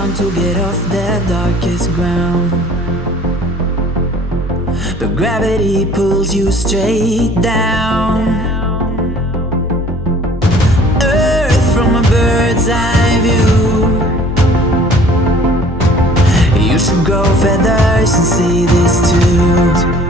want to get off the darkest ground, but gravity pulls you straight down. Earth from a bird's eye view. You should grow feathers and see this too.